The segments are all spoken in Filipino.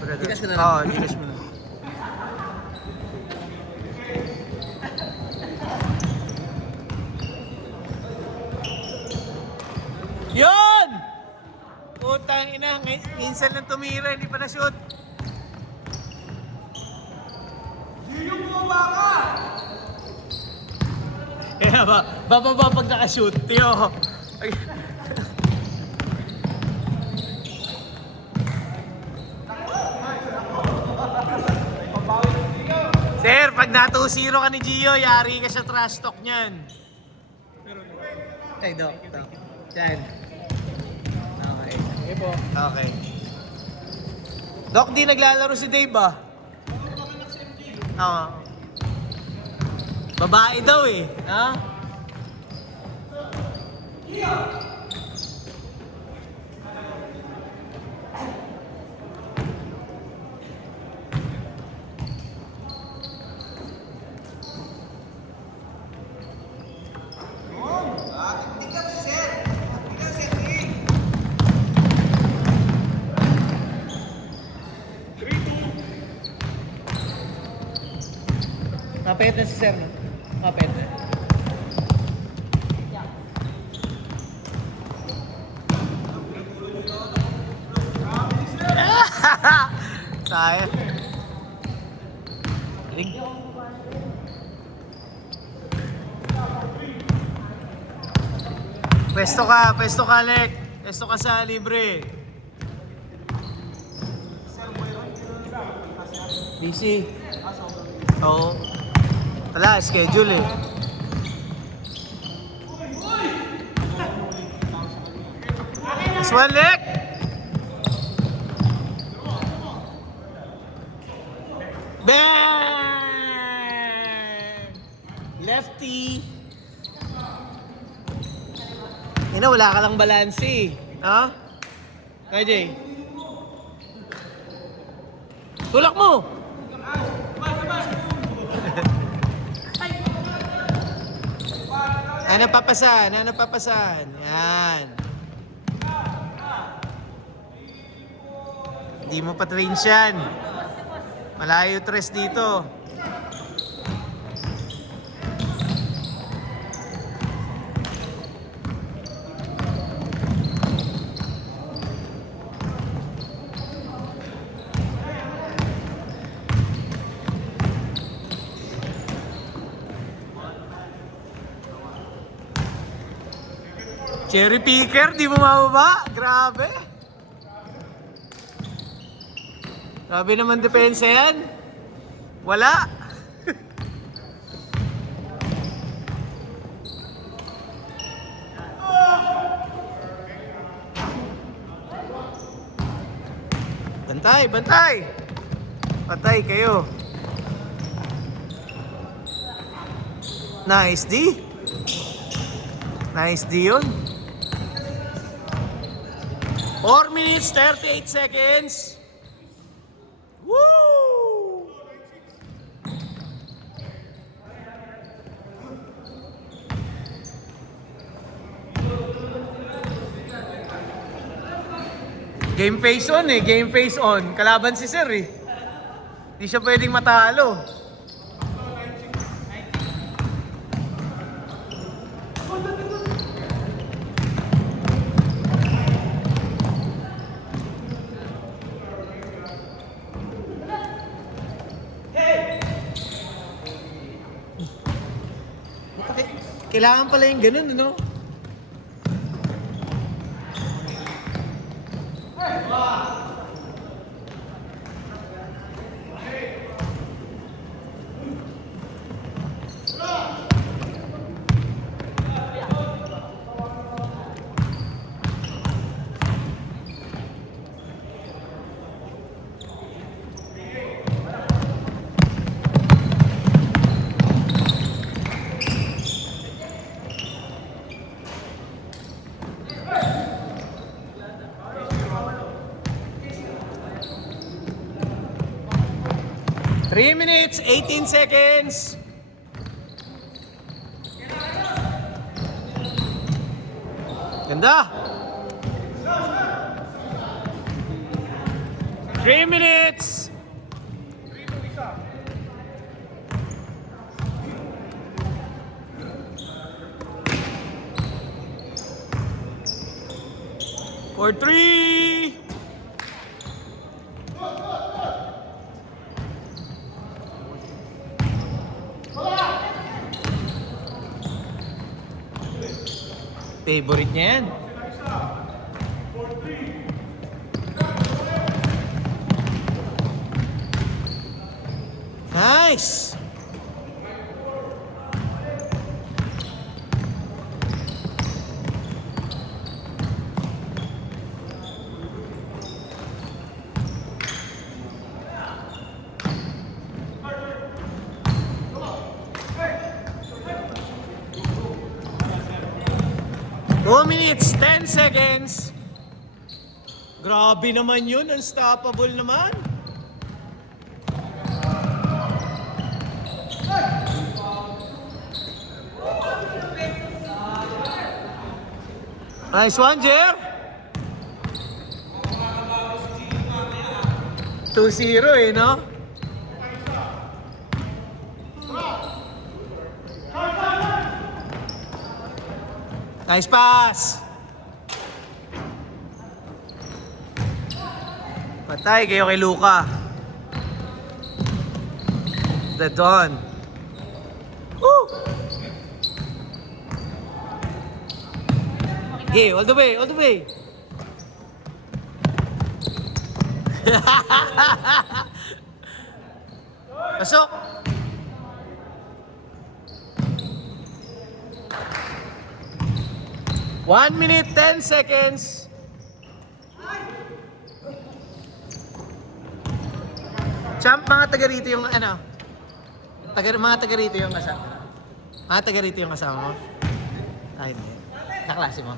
brother. Gcash ko na lang. Oo, Gcash mo na. Yun! Putang ina, minsan lang tumira, hindi pa na-shoot. Sino mo ba ka? Kaya ba, bababa pag naka-shoot, tiyo. Sir, pag na-2-0 ka ni Gio, yari ka sa trash talk niyan. Ay, Doc. Yan. Okay. Okay po. Okay. Doc, di naglalaro si Dave ba? Oo. Babae daw eh. Ha? Kapit na si Sir, no? Kapit na. Sayang. Pwesto ka, Lek. Pwesto ka sa libre. Busy. Oo. Wala, schedule eh. This one, Lek. Bang! Lefty. Ina, wala ka lang balanse. Ha? KJ. Tulak mo. Ano papasan? Yan. Hindi mo pa train yan. Malayo tres dito. Cherry picker, di mo mababa? Grabe. Grabe naman depensa yan. Wala. Bantay, bantay. Patay kayo. Nice D. Nice D yun. 4 minutes, 38 seconds. Woo! Game face on eh, game face on. Kalaban si Sir eh. Hindi siya pwedeng matalo. Kailangan pala yung ganun, ano? Three minutes, 18 seconds. Ganda. 3 minutes! For 3! Favorite niya yan. Nice! Two minutes, 10 seconds. Grabe naman yun, unstoppable naman. Nice one, Jer. 2-0 eh, no? Nice pass. Patay kayo kay Luka. The Don. Woo! Okay, all the way, all the way. Pasok. One minute, 10 seconds. Champ, mga taga rito yung ano? Mga taga rito yung kasama. Mga taga rito yung kasama mo? Ay, hindi. Kaklase mo?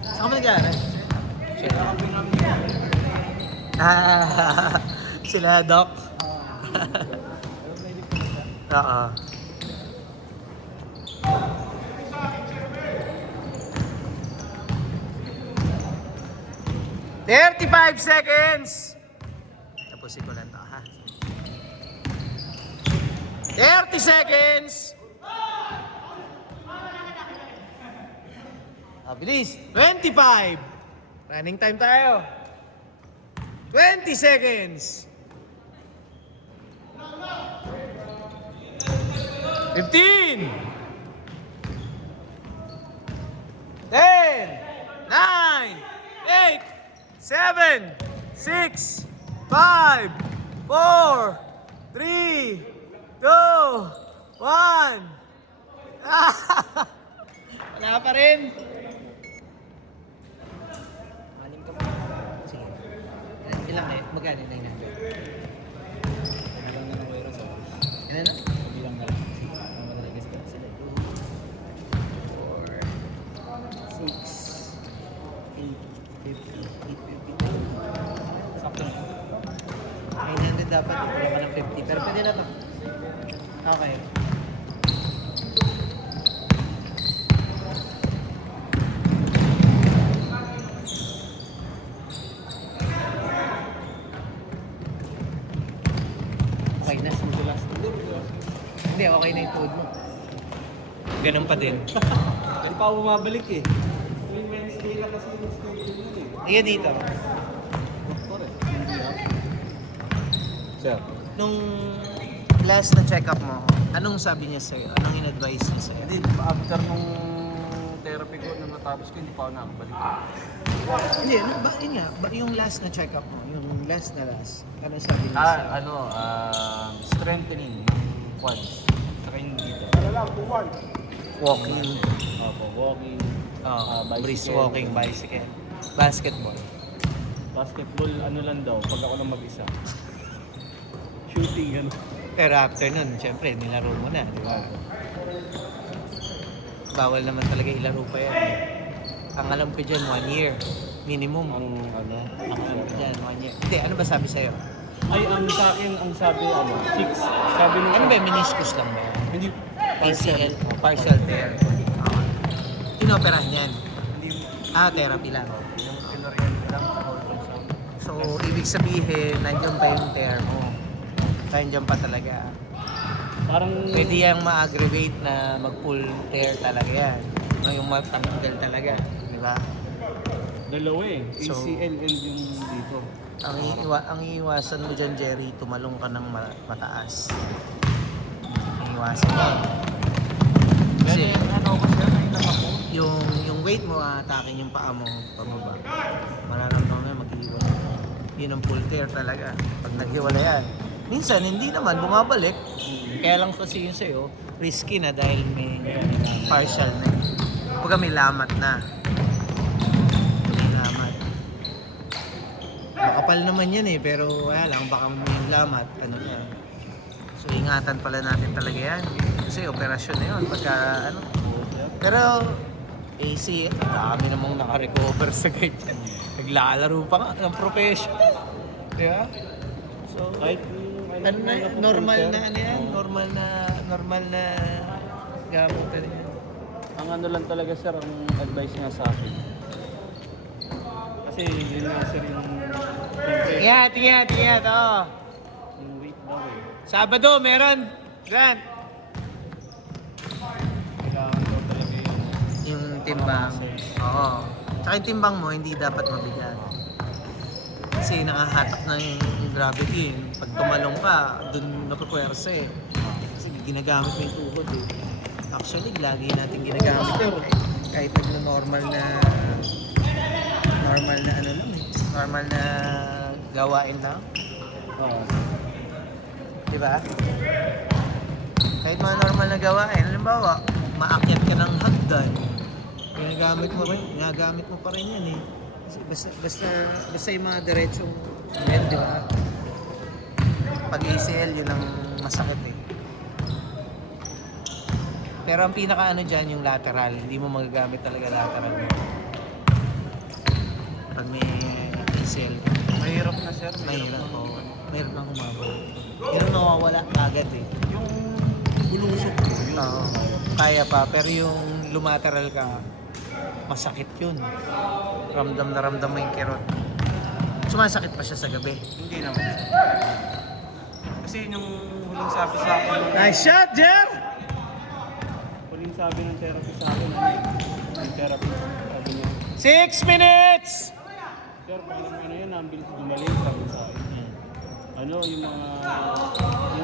Saan ka ba nag-aaral? Sila, Doc. Oo. "35 seconds." Tapusin ko lang to, ha? 30 seconds. Bilis. 25. Running time tayo. 20 seconds. 15. 10. 9. 8. 7. 6. 5. 4. 3. 2. 1. Wala pa rin. Ilang na yun? Magkano na yun? Ilan na? Bilang na lang. Ang madaligas ka sila. 4, 6, 8, 50, 850. Sakto na. 900 dapat. Wala ka ng 50. Pero pwede na to. Okay. Okay na. Hindi, okay na yung food mo. Ganun pa din. Hindi pa ako bumabalik eh. Yung Wednesday na kasi yung schedule mo eh. Ayan dito. Correct. Hindi ako. Sir. Nung last na check-up mo, anong sabi niya sa'yo? Anong in-advise niya sa'yo? Hindi, after nung therapy ko na natapos ko, hindi pa ako nakabalik. Hindi, ano ba, yun nga, yung last na check-up mo, yung last, anong sabi niya sa'yo? Strengthening yung quads. Saka yung dito. Walking. Opo, walking. Brisk walking, bicycle. Basketball. Basketball, ano lang daw, pag ako lang mag-isa. Shooting, ano. Pero after nun, syempre, nilaro mo na, di ba? Bawal naman talaga ilaro pa yan. Ang alam ko dyan, 1 year. Minimum. Ang ano, Ang alam ko dyan, 1 year. Hindi, ano ba sabi sa'yo? ay, ang sa akin, ang sabi, 6. Sabi nung, Ano ba, meniscus lang ba? Hindi, ACL, partial tear. Inoperahan yan. Hindi, Therapy lang. yung pinoriyan ko lang sa ultrasound. So, ibig sabihin, nandiyan pa yung tear mo. Nandiyan pa talaga. Parang... Pwede yung ma-aggravate na mag-pull tear talaga yan. No, yung matanggal talaga. Di ba? Dalawa eh. So- ACL and yung dito. Ang iiwasan mo dyan, Jerry, tumalong ka ng mataas. Iiwasan mo. Kasi Ano ko sir, nakita ko. yung weight mo, atakin yung paa mo pababa. Mararamdaman mo mag-iwan. Yun ang pull tear talaga. Pag naghiwala yan. Minsan, hindi naman, bumabalik. Kaya lang kasi yun sa'yo, risky na dahil may partial na. Pagka may lamat na. May lamat. Makapal naman yan eh, pero wala lang, baka may lamat. Ano yan. So, ingatan pala natin talaga yan. Kasi operasyon na yun. Pagka, ano. Pero, AC, dami namang naka-recover sa ganyan. Naglalaro pa nga ng professional. Di ba? So, Kahit ano na, normal na ano yan, normal na gamot na yan. Ang ano lang talaga sir, ang advice nga sa akin. Kasi yun nga sir yung... Ingat, oh. Yung weight daw eh. Sabado, meron. Grant. Kailangan daw talaga yun. Yung timbang. Oo. Tsaka yung timbang mo, hindi dapat mabigat. Kasi nakahatak na yung gravity. Pag tumalong ka, dun napupuwersa eh. Kasi ginagamit mo yung tuhod eh. Actually, lagi natin ginagamit yun. Kahit normal na ano lang eh. Normal na gawain lang. Oo. Di ba? Kahit mga normal na gawain, halimbawa, maakyat ka ng hagdan, ginagamit mo pa rin yan eh. Kasi basta yung mga diretsong bend, di ba? Pag ACL, yun ang masakit eh. Pero ang pinaka ano dyan, yung lateral, hindi mo magagamit talaga lateral mo. Pag may ACL, Mahirap na sir. mahirap po. Mahirap nang humabol. Yun ang nawawala agad eh. Yung bulusok ko yun. Oo. Kaya pa, pero yung lumateral ka, masakit yun. Ramdam na ramdam mo yung kirot. Sumasakit pa siya sa gabi. Hindi naman sir. Kasi yun yung huling sabi sa akin. Nice shot, Jeff! Huling sabi ng therapy sa akin. Yung therapy. Sabi niya, 6 minutes! sir, pag ano yun, ang bilis gumaling, sabi sa akin. Ano, yung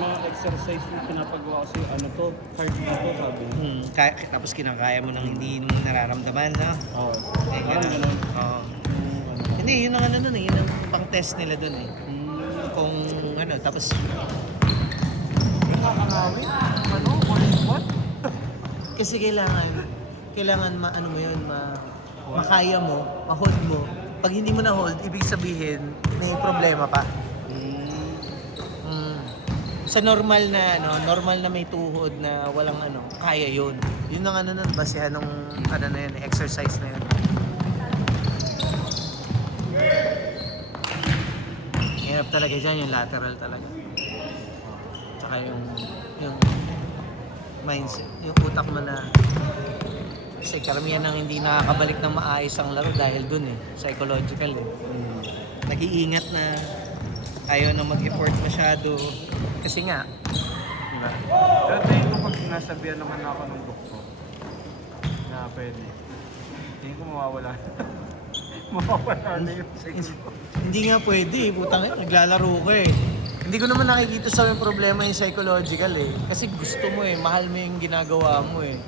mga exercise na pinapagawa ko sa'yo, ano to, hard na to, sabi niya. Tapos kinakaya mo nang hindi mo nararamdaman, no? Oo. Eh, Parang ganun. Oo. Yung ano. Hindi, yun ang ano dun eh. Yun ang pang-test nila dun eh. Kung ano, tapos... Nakakangawin? Ano? What? Kasi kailangan maano mo yun, makaya mo, ma-hold mo. Pag hindi mo na-hold, ibig sabihin, may problema pa. Sa normal na may tuhod na walang ano, kaya yun. Yun ang ano nun, basehan ng ano na yun, exercise na yun. Hirap talaga dyan, yung lateral talaga. Tsaka yung mindset, yung utak mo na kasi karamihan ng hindi nakakabalik ng maayos ang laro dahil dun eh, psychological eh. Nag-iingat na ayaw na mag-effort masyado kasi nga, diba? Pero tingin ko pag sinasabihan naman ako ng doktor na pwede, tingin ko mawawala. Mawawala na yung siguro. Hindi nga pwede eh, putang ina, naglalaro ka eh. Hindi ko naman nakikita sa yung problema yung psychological eh. Kasi gusto mo eh, mahal mo yung ginagawa mo eh.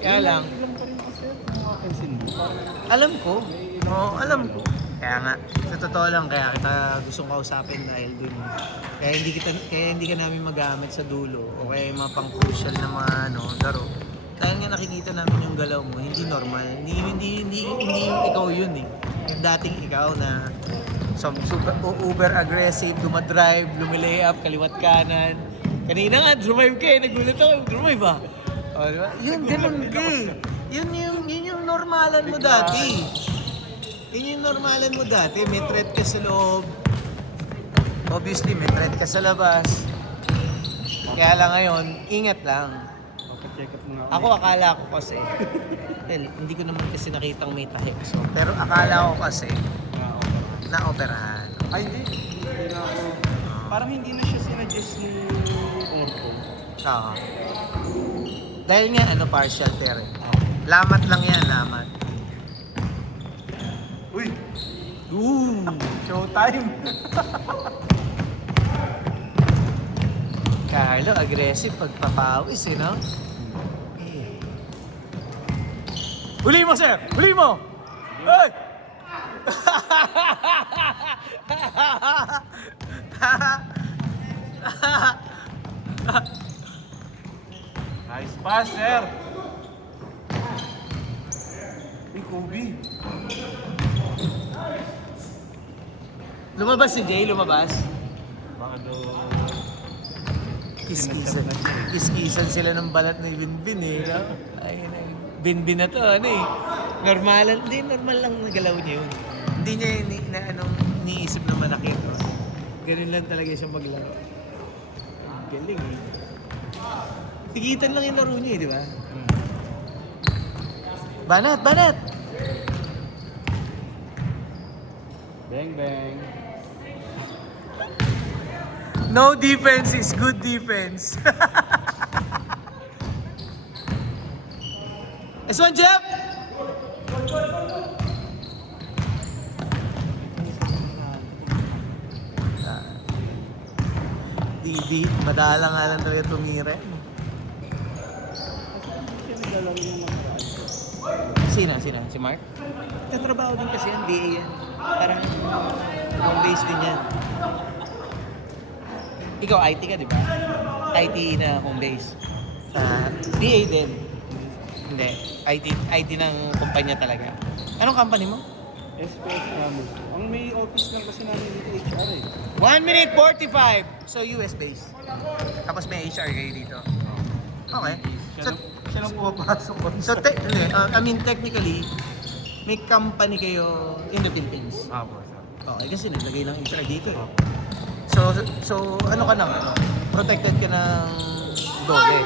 Kaya lang, Ilang pa rin kasi yung mga pansin mo. alam ko. Oo, alam ko. Kaya nga, sa totoo lang, kaya kita gustong kausapin dahil dun. Kaya hindi ka namin magamit sa dulo o kaya yung mga pang-crucial na mga laro. Dahil nga nakikita namin yung galaw mo, hindi normal. Hindi yung ikaw yun eh. Yung dating ikaw na super uber aggressive, dumadrive, lumilay up, kaliwat kanan. Kanina nga, drive ka eh, nagulat ako, drive ba? O, diba? Yun, ganun ka eh. Yun yung normalan mo dati. Yun yung normalan mo dati. May threat ka sa loob. Obviously, may threat ka sa labas. Kaya lang ngayon, ingat lang. Check up nga. Ako akala ko kasi, well, hindi ko naman kasi nakitang may tahi. So, pero akala ko kasi, na-operahan. Ay, hindi na ako. Parang hindi na siya sinadjust ni Orko. Oo. Dahil nga, partial tear eh. Lamat lang yan, lamat. Uy! Ooh! Showtime! Carlo, aggressive pagpapawis eh, no? Huli mo, sir! Huli mo! Hey! Nice pass, sir! Uy, Kobe! Lumabas si Jay, lumabas. Baka daw... Kiskisan. Kiskisan sila ng balat ni Binbin eh. No? Ay, Binbin na to, ano eh. Normal lang nagalaw niya yun. Hindi niya niisip na manakit. No? Ganun lang talaga siya maglaro. Ang galing eh. Tigitan lang yung laro niya eh, di ba? Banat! Banat! Bang, bang! No defense is good defense. This one, Jeff! Di, madala nga lang talaga tumira. Siya naglalaro ng mga karaan. Sino? Si Mark? Tatrabaho din kasi yan, BA yan. Parang home base din yan. Ikaw, IT ka, di ba? IT na home base. BA din. Hindi. IT ng kumpanya talaga. Anong company mo? SPS Ramos. Ang may office lang kasi namin dito HR eh. 1 minute 45. So, US based. Tapos may HR kayo dito. Okay. Siya lang pumapasok ko. Technically, may company kayo in the Philippines. Po, sir. Okay, kasi naglagay ng HR dito eh. So ano ka nang protected ka ng dole.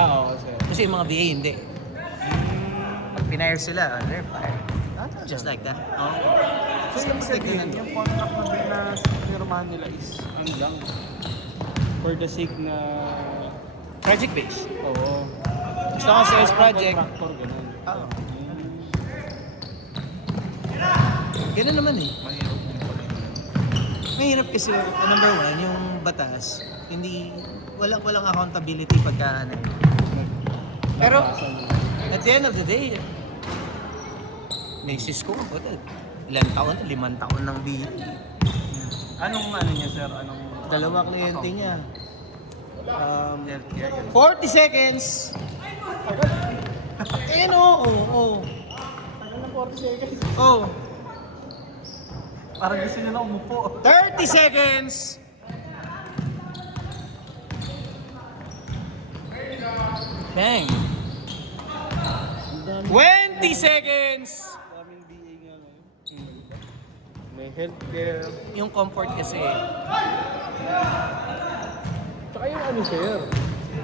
Oo, sir. Kasi yung mga VA hindi. Pag pinire sila, they're fired. Just like that. So, yung sabihin, yung contract na pinirmahan nila is ano lang, for the sake na... Project based. Oo. Gusto ko sales project. Contractor, ganun. Oo. Ganun naman eh. Mahirap yung pala. Mahirap kasi, number one, yung batas, walang accountability pagka ano. Pero, at the end of the day, may Cisco ko, ilan taon, 5 taon ng BT. Anong ano niya, sir? Anong... Dalawa kliyente niya. Healthcare, ganun. 40 seconds! Ayan oo. Tagal ng 40 seconds. Oh. Parang gusto niya na umupo. 30 seconds! Bang! 20 seconds! Daming BA nga ngayon. May healthcare. Yung comfort kasi. Tsaka yung ano, sir?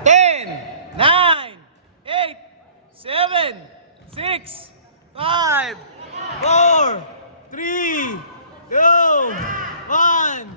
10, 9, 8, 7, 6, 5, 4, 3, 2, 1.